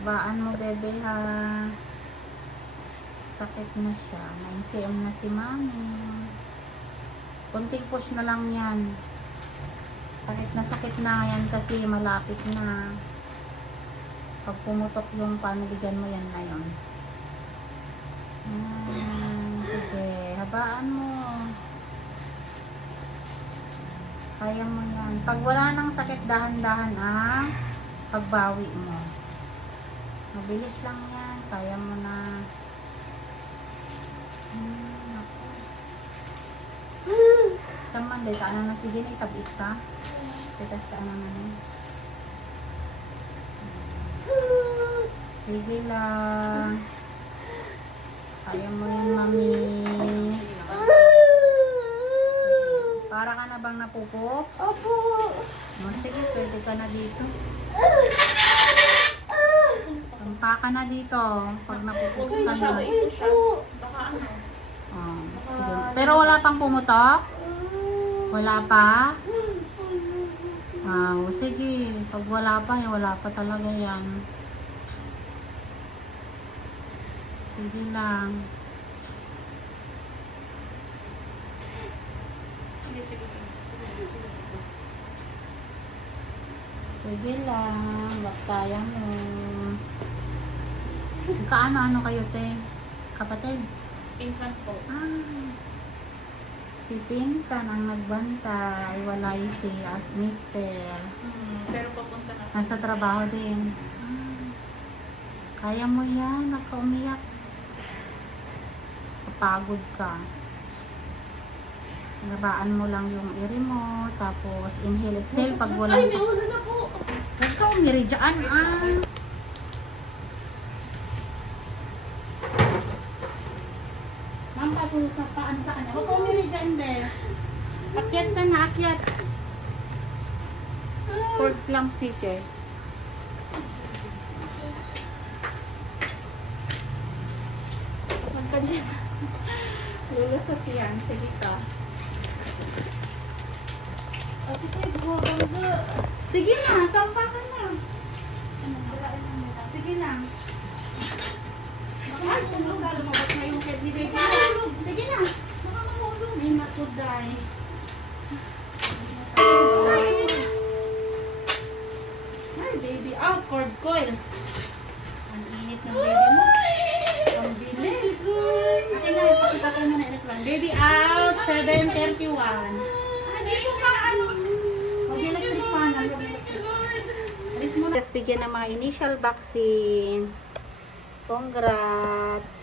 Habaan mo, bebe, ha. Sakit na siya. 9 cm na si mami. Konting push na lang yan. Sakit na yan kasi malapit na. Pag pumutok yung panaligan mo, yan na yun. Sige, habaan mo. Kaya mo yan. Pag wala nang sakit, dahan-dahan ang pagbawi mo. Mabilis lang yan. Kaya mo na. Ako. Taman, dahil ano na sige na isabit sa. Kita sa ano na. Sige lang. Kaya mo yun, mami. Para ka na bang napupops? Opo. Sige, pwede ka na dito. Tampa ka na dito. Pag napupops ka na. Baka ano? Sige. Pero wala pang pumutok? Wala pa? Sige. Pag wala pa talaga yan. Sige lang. Sige lang. Wag kaya mo. Kaano-ano kayo, te? Kapatid? Pinsan po. Si pinsan ang nagbantay. Wala si as mister. Pero papunta na. Nasa trabaho din. Kaya mo yan. Nakaumiyak. Kapagod ka. Nabaan mo lang yung iri mo. Tapos inhale, exhale. Pag walang Ay, nauna na po. Huwag ka umiri dyan. Ma'am, kasusapaan saan? Huwag ka umiri dyan, de. Akyat ka na, akyat. Cord lang, sige. Huwag ka dyan. Lulusot yan. Sige ka. Sige na, sampa ka na. Sige lang. Ay, kumusta? Lumabot na yung kid ni baby. Sige na. May matuday. Ay, baby out. Cord coil. Ang init ng baby mo. Ang bilis. Ate na, ipakita ko muna electron. Baby out, 7:31. Dito ka, ano? Mag-electric fan. Alis mo na. Just bigyan ng mga initial vaccine. Congrats.